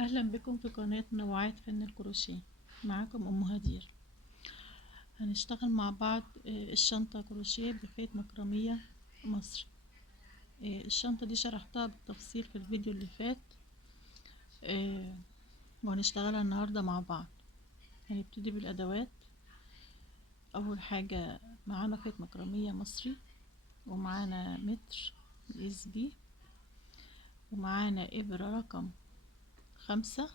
أهلا بكم في قناة منوعات فن الكروشيه. معاكم أم هدير. هنشتغل مع بعض الشنطة كروشيه بخيط مكرمية مصري. الشنطة دي شرحتها بالتفصيل في الفيديو اللي فات، وهنشتغلها النهاردة مع بعض. هنبتدي بالأدوات. أول حاجة معانا خيط مكرمية مصري، ومعانا متر الإس بي، ومعانا إبرة رقم 5،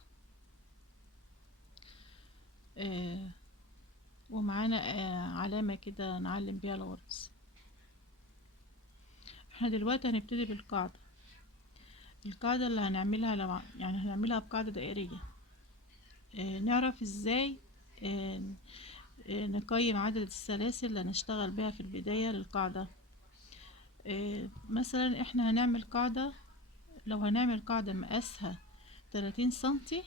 ومعانا علامة كده نعلم بيها الغرز. احنا دلوقتي هنبتدي بالقاعدة. القاعدة اللي هنعملها يعني هنعملها بقاعدة دائرية. نعرف ازاي نقيم عدد السلاسل اللي هنشتغل بها في البداية للقاعدة. مثلا احنا هنعمل قاعدة، لو هنعمل قاعدة مقاسها 30 سنتي،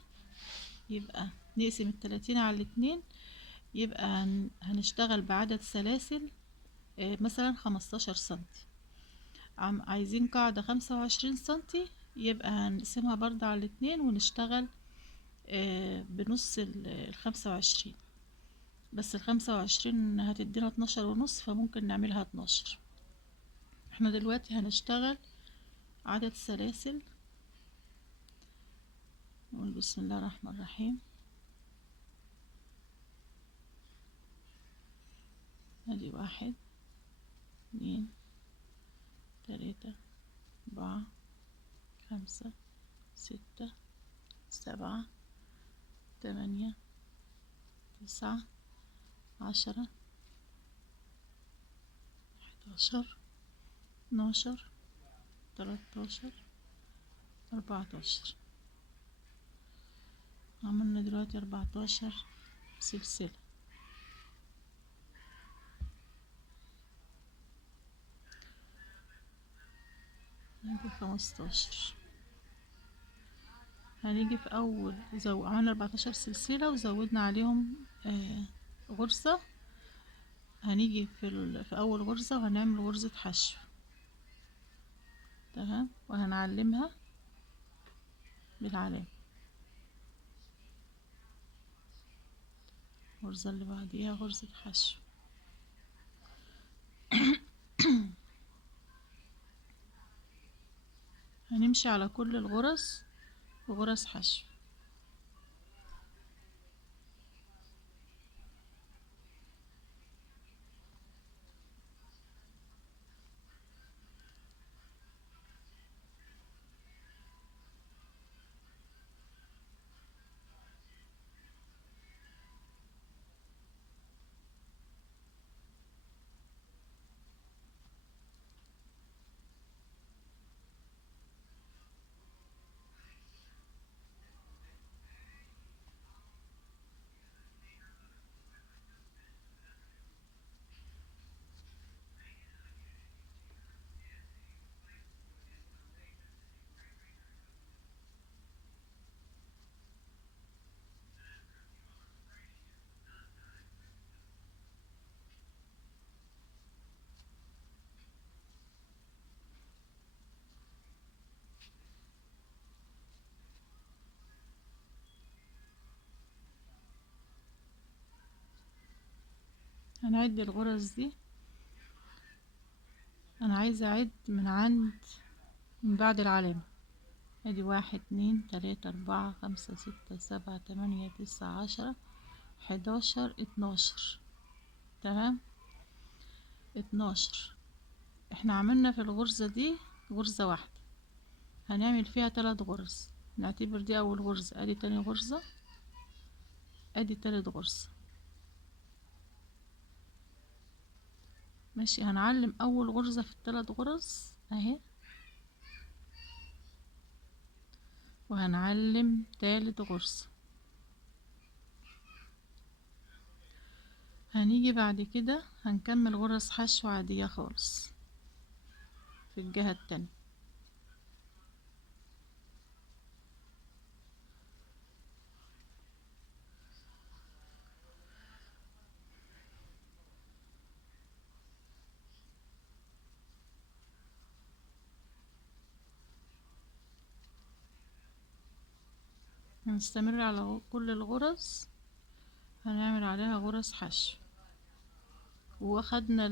يبقى نقسم 30 على 2، يبقى هنشتغل بعدد سلاسل مثلا 15 سنتي. عايزين قاعدة 25 سنتي، يبقى هنقسمها برضه على 2 ونشتغل بنص 25، بس 25 هتدينا 12.5، فممكن نعملها 12. احنا دلوقتي هنشتغل عدد سلاسل. نقول بسم الله الرحمن الرحيم. ادي 1 2 3 4 5 6 7 8 9 10 11 12 13 14. عملنا دلوقتي 14 سلسلة. ادي 15. هنيجي في اول عملنا 14 سلسلة وزودنا عليهم غرزة. هنيجي في اول غرزة وهنعمل غرزة حشو، تمام، وهنعلمها بالعلامة. الغرزة اللي بعديها غرزة حشو. هنمشي على كل الغرز وغرز حشو. هنعد الغرز دي. انا عايزة اعد من بعد العلامة. ادي 1 2 3 4 5 6 7 8 9 10 11 12. تمام، 12. احنا عملنا في الغرزة دي غرزة واحدة، هنعمل فيها 3 غرز. نعتبر دي اول غرزة، ادي تاني غرزة، ادي تالت غرزة. ماشي، هنعلم اول غرزة في ال3 غرز اهي، وهنعلم تالت غرزة. هنيجي بعد كده هنكمل غرز حشو عادية خالص في الجهة التانية. هنستمر على كل الغرز، هنعمل عليها غرز حشو. وخدنا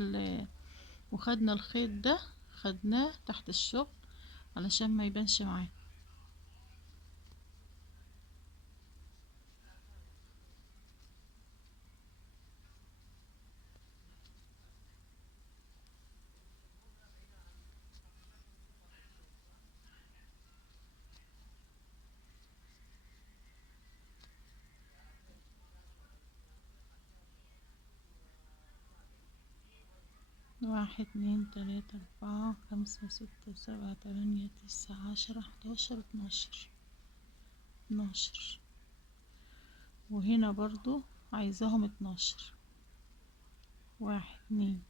الخيط ده، خدناه تحت الشغل علشان ما يبانش معانا. واحد، اتنين، تلاتة، أربعة، خمسة، ستة، سبعة، تمانية، تسعة، عشرة، حداشر، اتناشر. وهنا برضو عايزاهم 12. واحد، اتنين،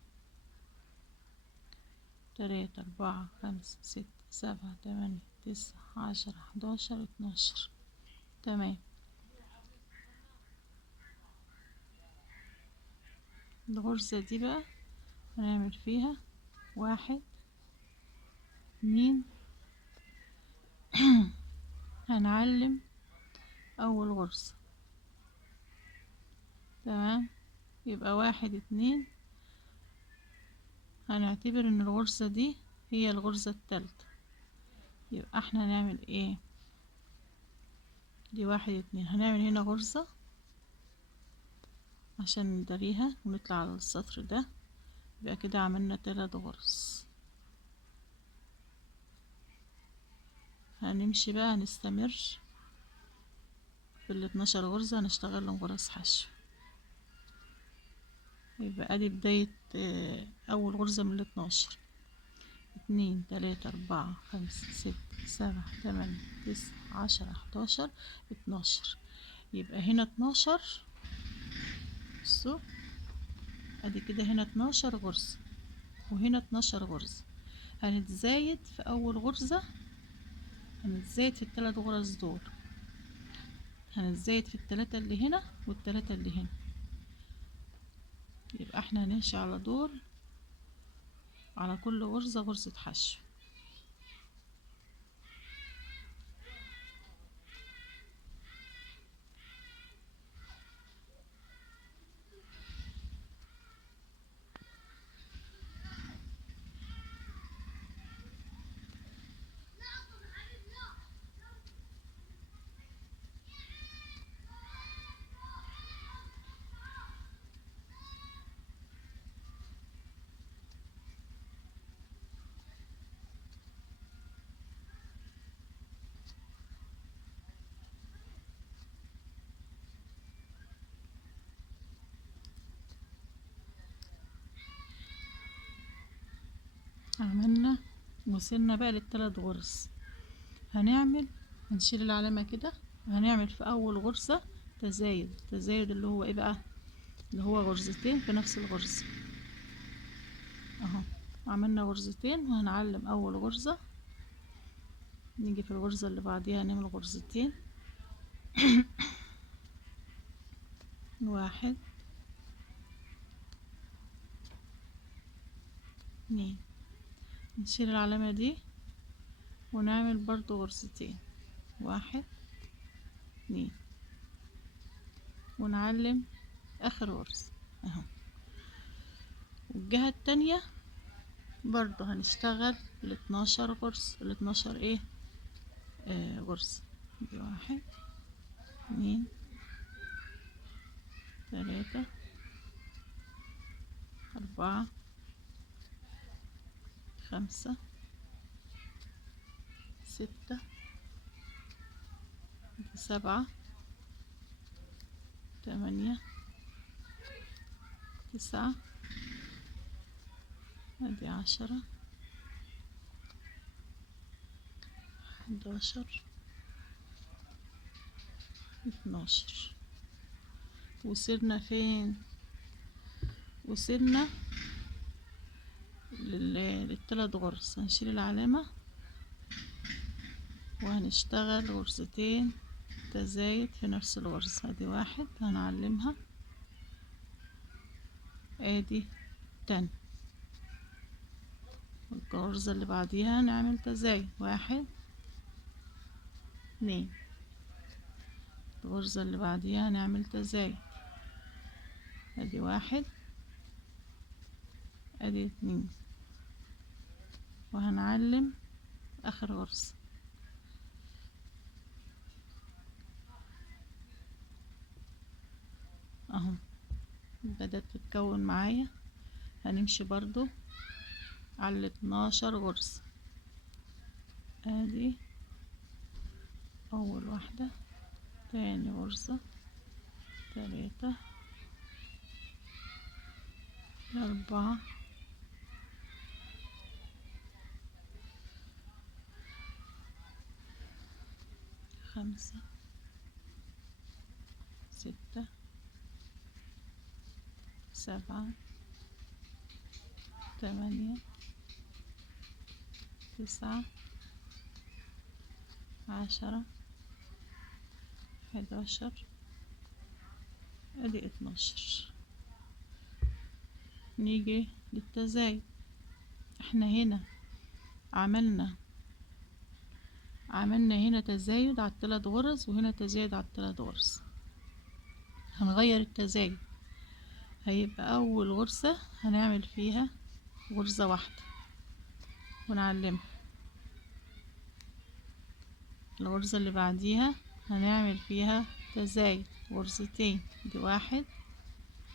تلاتة، أربعة، خمسة، ستة، سبعة، تمانية، تسعة، عشرة، حداشر، 12. تمام. الغرزة دي بقى هنعمل فيها واحد، اتنين، هنعلم أول غرزة. تمام. يبقى واحد، اتنين، هنعتبر ان الغرزة دي هي الغرزة التالتة. يبقى احنا هنعمل ايه؟ دي واحد، اتنين، هنعمل هنا غرزة عشان نداريها ونطلع على السطر ده. يبقى كده عملنا 3 غرز. هنمشي بقى، هنستمر في 12 غرزة، هنشتغلهم غرز حشو. يبقى ادي بداية اول غرزة من 12. اتنين، تلاتة، أربعة، خمسة، ستة، سبعة، تمانية، تسعة، عشرة، حداشر، 12. يبقى هنا 12. بصوا، ادي كده هنا 12 غرزة وهنا 12 غرزة. هنتزايد في اول غرزة، هنتزايد في ال3 غرز دول، هنتزايد في ال3 اللي هنا وال3 اللي هنا. يبقى احنا هنمشي على دول، على كل غرزة غرزة حشو. عملنا، وصلنا بقى لل3 غرز. هنشيل العلامة كده، وهنعمل في اول غرزة تزايد اللي هو ايه بقى؟ اللي هو غرزتين في نفس الغرزة اهو. عملنا غرزتين وهنعلم اول غرزة، نيجي في الغرزة اللي بعديها نعمل غرزتين. واحد، اتنين، نشيل العلامة دي ونعمل برضو غرزتين. واحد، اتنين، ونعلم اخر غرزة اهو. والجهة التانية برضو هنشتغل ال12 غرزة، ال12 ايه؟ غرزة. واحد، اتنين، تلاتة، أربعة، خمسة، ستة، سبعة، تمانية، تسعة، ادي 10، 11، 12. وصلنا فين؟ وصلنا لل3 غرز. هنشيل العلامة وهنشتغل غرزتين تزايد في نفس الغرزة. ادي واحد هنعلمها، ادي تاني. والغرزة اللي بعديها نعمل تزايد. واحد، اتنين، الغرزة اللي بعديها هنعمل تزايد، ادي واحد، ادي اتنين، وهنعلم اخر غرزة اهو بدأت تتكون معايا. هنمشي برضو على 12 غرزة، ادي اول واحدة، تاني غرزة، تلاتة، أربعة، خمسة، ستة، سبعة، تمانية، تسعة، عشرة، 11، ادي 12. نيجي للتزايد، احنا هنا عملنا هنا تزايد على الثلاث غرز، وهنا تزايد على الثلاث غرز. هنغير التزايد، هيبقى اول غرزة هنعمل فيها غرزة واحدة ونعلمها، الغرزة اللي بعديها هنعمل فيها تزايد غرزتين، دي واحد،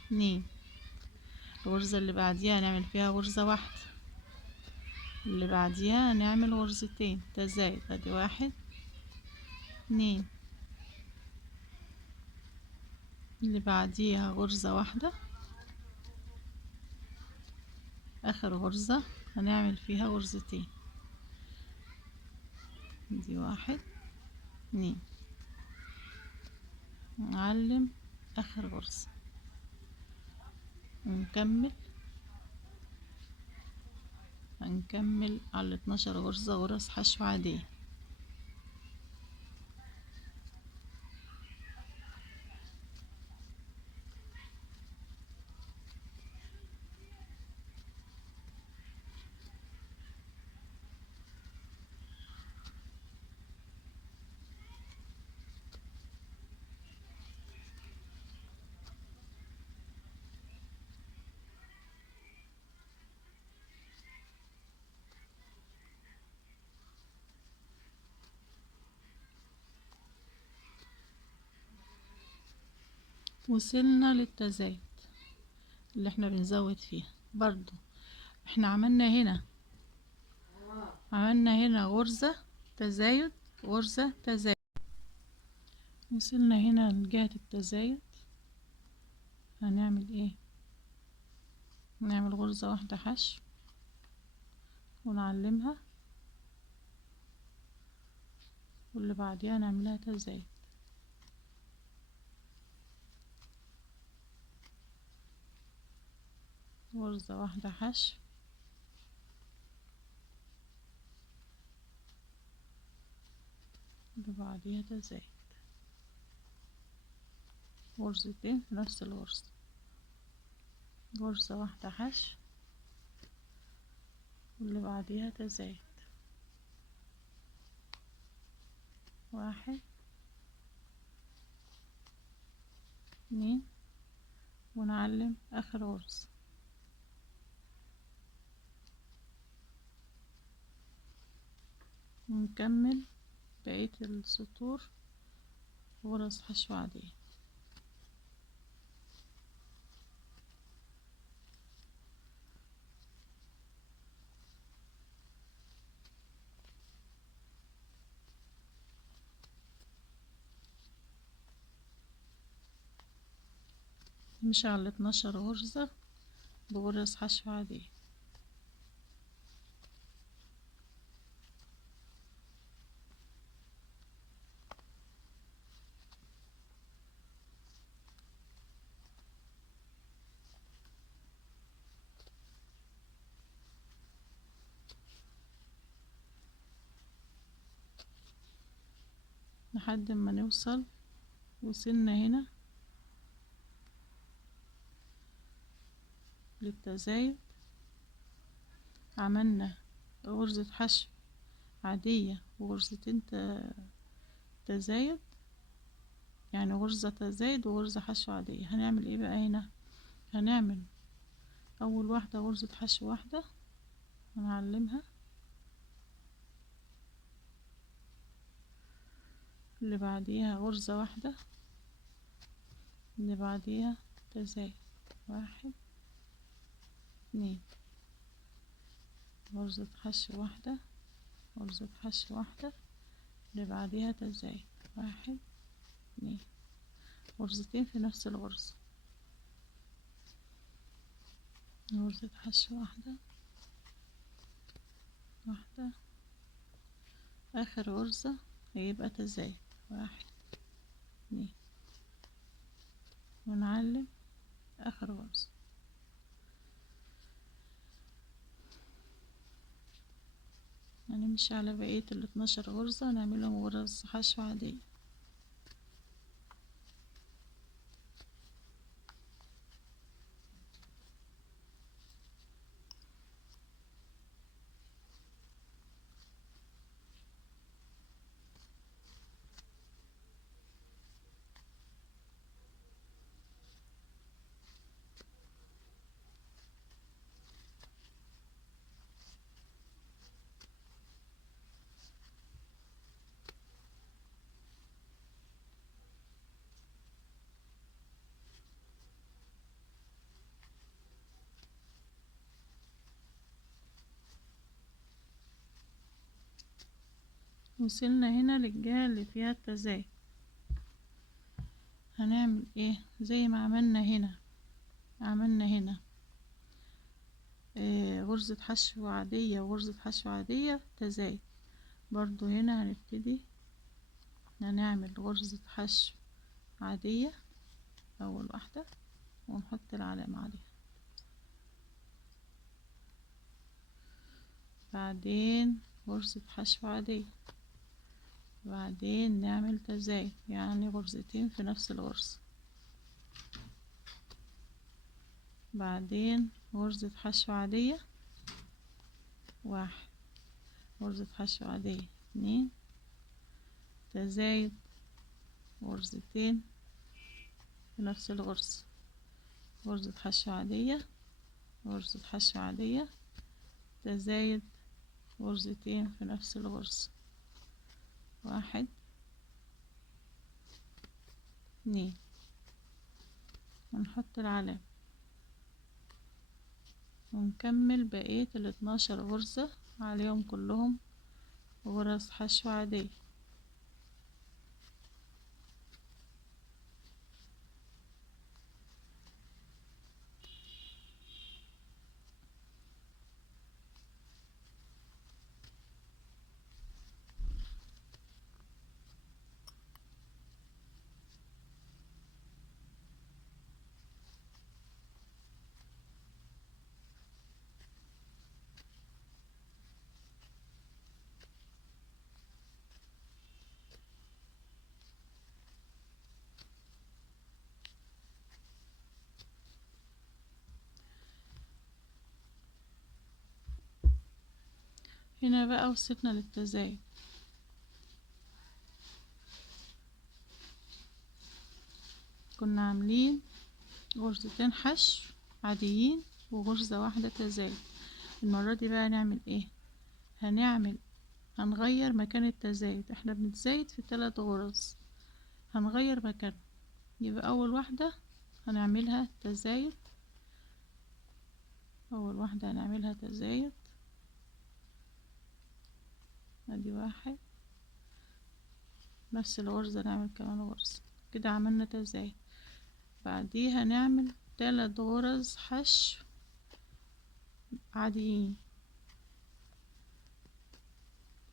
اتنين، الغرزة اللي بعديها هنعمل فيها غرزة واحدة، اللي بعديها هنعمل غرزتين تزايد، ادي واحد، اتنين، اللي بعديها غرزة واحدة، اخر غرزة هنعمل فيها غرزتين، دي واحد، اتنين، نعلم اخر غرزة ونكمل. هنكمل على 12 غرزة غرز حشو عادية. وصلنا للتزايد اللي احنا بنزود فيها. برضو احنا عملنا هنا غرزة تزايد، غرزة تزايد. وصلنا هنا لجهة التزايد، هنعمل ايه؟ نعمل غرزة واحدة حشو ونعلمها، واللي بعديها نعملها تزايد، غرزة واحدة حشو اللي بعديها تزايد، غرزتين في نفس الغرزة، غرزة واحدة حشو واللي بعديها تزايد، واحد، اتنين، ونعلم اخر غرزة، ونكمل بقية السطور غرز حشو عادية. نمشي على 12 غرزة بغرز حشو عادية. لحد ما نوصل، وصلنا هنا للتزايد، عملنا غرزة حشو عادية وغرزتين تزايد، يعني غرزة تزايد وغرزة حشو عادية. هنعمل ايه بقى هنا؟ هنعمل اول واحدة غرزة حشو واحدة، هنعلمها، اللي بعديها غرزة واحدة، اللي بعديها تزايد، واحد اتنين، غرزة حشو واحدة، غرزة حشو واحدة، اللي بعديها تزايد، واحد اتنين، غرزتين في نفس الغرزة، غرزة حشو واحدة واحدة، آخر غرزة هيبقى تزايد، واحد اتنين، ونعلم آخر غرزة. هنمشي على بقية ال12 غرزة نعملهم غرز حشو عادية. وصلنا هنا للجهة اللي فيها التزايد، هنعمل ايه؟ زي ما عملنا هنا، عملنا هنا غرزة حشو عادية وغرزة حشو عادية تزايد، برضو هنا هنبتدي هنعمل غرزة حشو عادية أول واحدة ونحط العلامة عليها، بعدين غرزة حشو عادية، بعدين نعمل تزايد يعني غرزتين في نفس الغرزة، بعدين غرزة حشو عادية واحد، غرزة حشو عادية اتنين، تزايد غرزتين في نفس الغرزة، غرزة حشو عادية، غرزة حشو عادية، تزايد غرزتين في نفس الغرزة، واحد اتنين، ونحط العلامة ونكمل بقية ال12 غرزة عليهم كلهم غرز حشو عادية. هنا بقى وصلنا للتزايد، كنا عاملين غرزتين حشو عاديين وغرزة واحدة تزايد، المرة دي بقى هنعمل ايه؟ هنغير مكان التزايد، احنا بنتزايد في 3 غرز، هنغير مكان، يبقى اول واحدة هنعملها تزايد، اول واحدة هنعملها تزايد، ادي واحد، نفس الغرزة نعمل كمان غرزة، كده عملنا تزايد، بعديها نعمل 3 غرز حشو عاديين،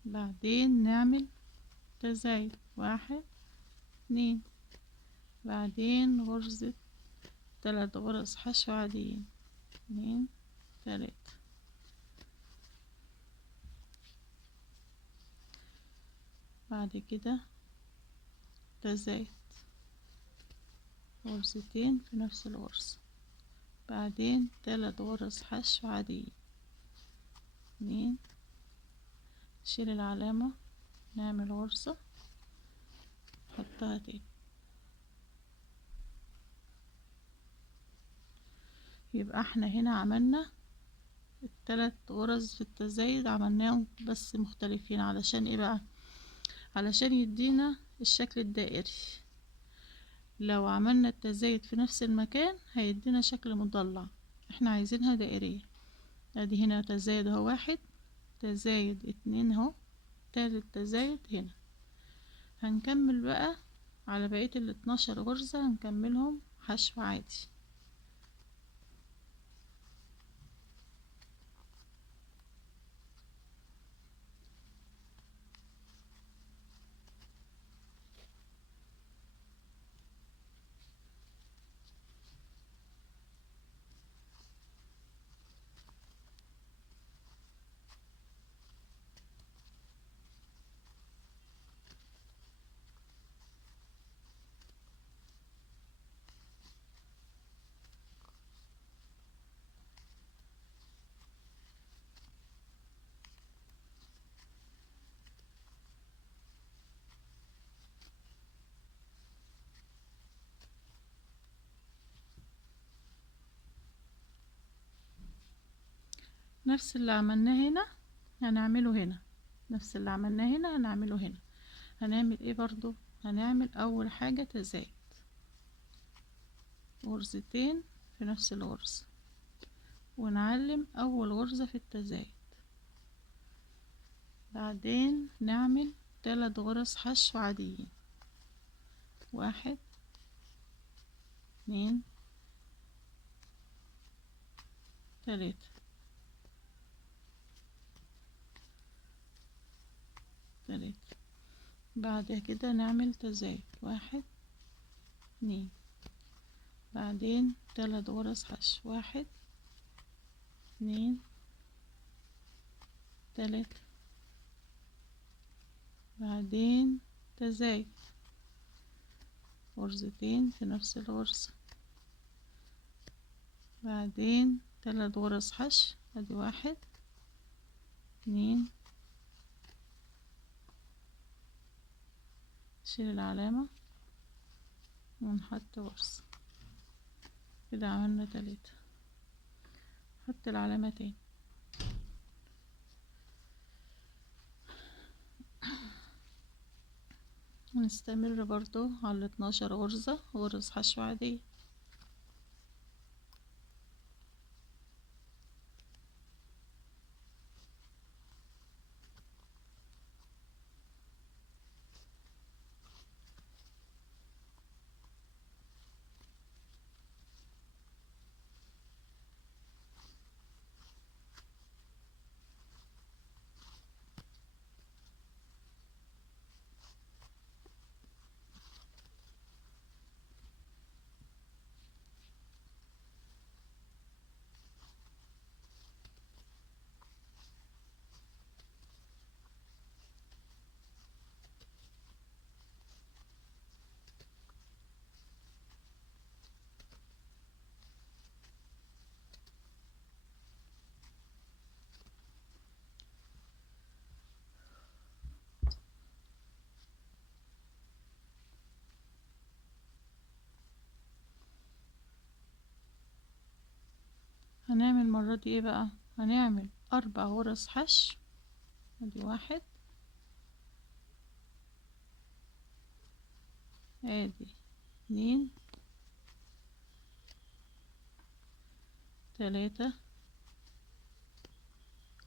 بعدين نعمل تزايد، واحد اتنين، بعدين غرزة 3 غرز حشو عاديين، اتنين تلاتة، بعد كده تزايد غرزتين في نفس الغرزة، بعدين 3 غرز حشو عاديين، اتنين، نشيل العلامة، نعمل غرزة نحطها تاني، يبقى احنا هنا عملنا الثلاث غرز في التزايد، عملناهم بس مختلفين علشان ايه بقى؟ علشان يدينا الشكل الدائري. لو عملنا التزايد في نفس المكان هيدينا شكل مضلع، احنا عايزينها دائرية. ادي هنا تزايد اهو، واحد تزايد اتنين اهو، تالت تزايد هنا. هنكمل بقى على بقية ال12 غرزة، هنكملهم حشو عادي. نفس اللي عملناه هنا هنعمله هنا، نفس اللي عملناه هنا هنعمله هنا. هنعمل ايه برضو؟ هنعمل اول حاجة تزايد غرزتين في نفس الغرزة، ونعلم اول غرزة في التزايد. بعدين نعمل 3 غرز حشو عاديين، واحد اتنين تلاتة، بعد كده نعمل تزايد، واحد اتنين، بعدين 3 غرز حشو، واحد اتنين تلاتة، بعدين تزايد غرزتين في نفس الغرزة، بعدين 3 غرز حشو. ادي واحد اتنين، نشيل العلامة ونحط غرزة، كده عملنا 3. نحط العلامة تاني. ونستمر برضو على 12 غرزة غرز حشو عادية. هنعمل المرة دي ايه بقى؟ هنعمل 4 غرز حشو. ادي واحد، ادي اتنين تلاتة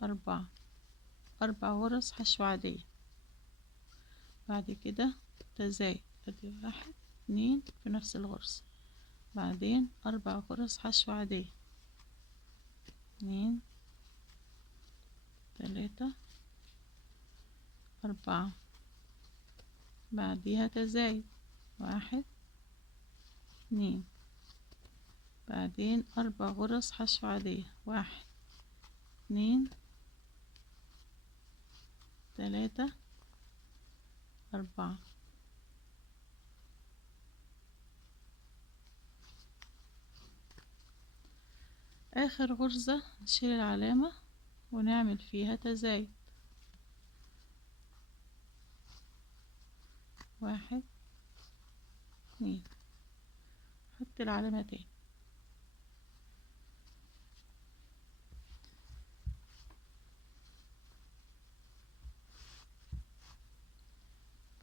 أربعة، 4 غرز حشو عادية. بعد كده تزايد، ادي واحد اتنين في نفس الغرزة، بعدين 4 غرز حشو عادية، اتنين تلاتة أربعة، بعديها تزايد، واحد اتنين، بعدين 4 غرز حشو عادية، واحد اتنين تلاتة أربعة. آخر غرزة نشيل العلامة ونعمل فيها تزايد، واحد اتنين، حط العلامة تاني.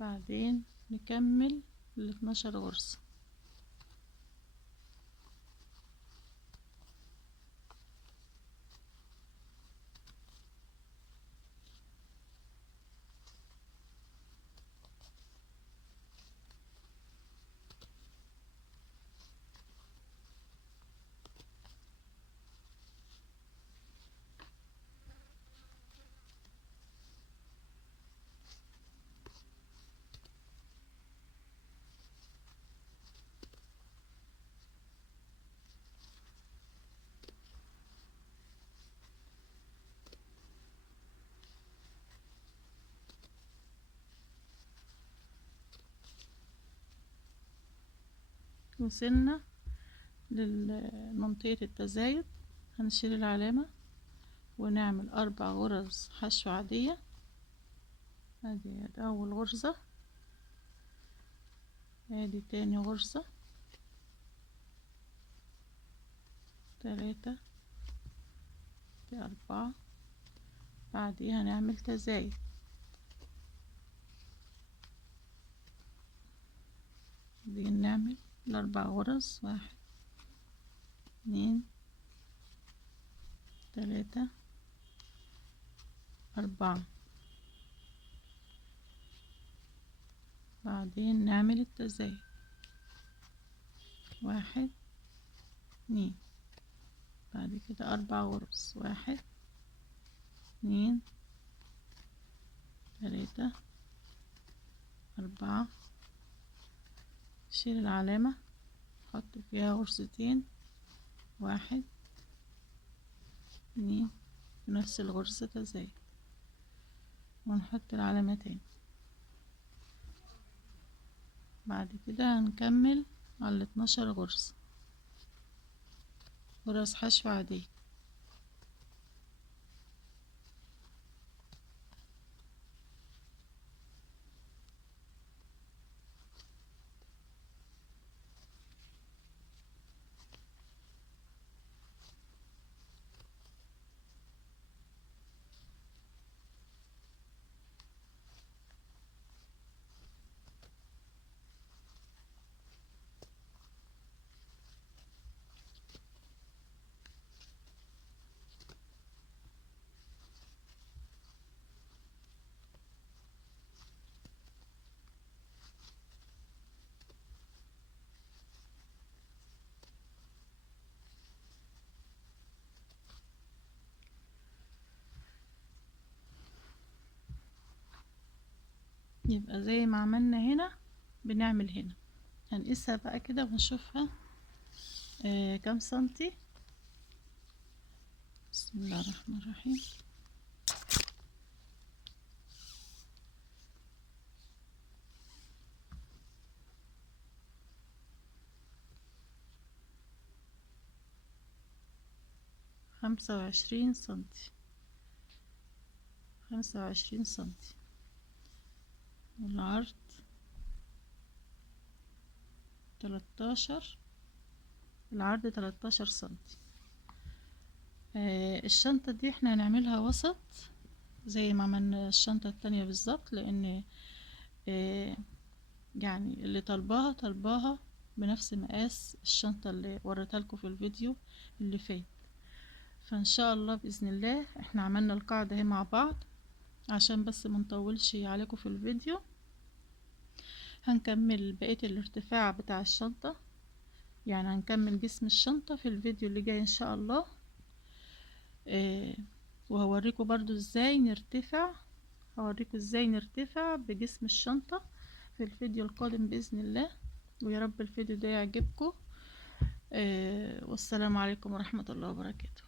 بعدين نكمل ال12 غرزة. وصلنا لمنطقة التزايد، هنشيل العلامة ونعمل 4 غرز حشو عادية. ادي اول غرزة، ادي تاني غرزة، 3، دي 4. بعديها هنعمل تزايد، دي نعمل ال4 غرز، 1، 2، 3، 4. بعدين نعمل التزايد، 1، 2. بعد كده 4 غرز، 1، 2، 3، 4. شيل العلامة، حط فيها غرزتين، 1، 2، نفس الغرزة تزايد، ونحط العلامة تاني. بعد كده هنكمل على 12 غرزة، غرز حشو عادية. يبقى زي ما عملنا هنا بنعمل هنا. هنقيسها بقى كده ونشوفها كام سنتي. بسم الله الرحمن الرحيم. خمسة وعشرين سنتي، 25 سنتي. والعرض 13، العرض 13 سنتي. الشنطة دي احنا هنعملها وسط زي ما عملنا الشنطة التانية بالظبط، لان يعني اللي طالباها بنفس مقاس الشنطة اللي وريتها لكم في الفيديو اللي فات. فان شاء الله باذن الله احنا عملنا القاعدة اهي مع بعض، عشان بس ما نطولش عليكم في الفيديو. هنكمل بقية الارتفاع بتاع الشنطة، يعني هنكمل جسم الشنطة في الفيديو اللي جاي ان شاء الله. وهوريكم برضو ازاي نرتفع، هوريكم ازاي نرتفع بجسم الشنطة في الفيديو القادم بإذن الله. ويا رب الفيديو ده يعجبكم. والسلام عليكم ورحمة الله وبركاته.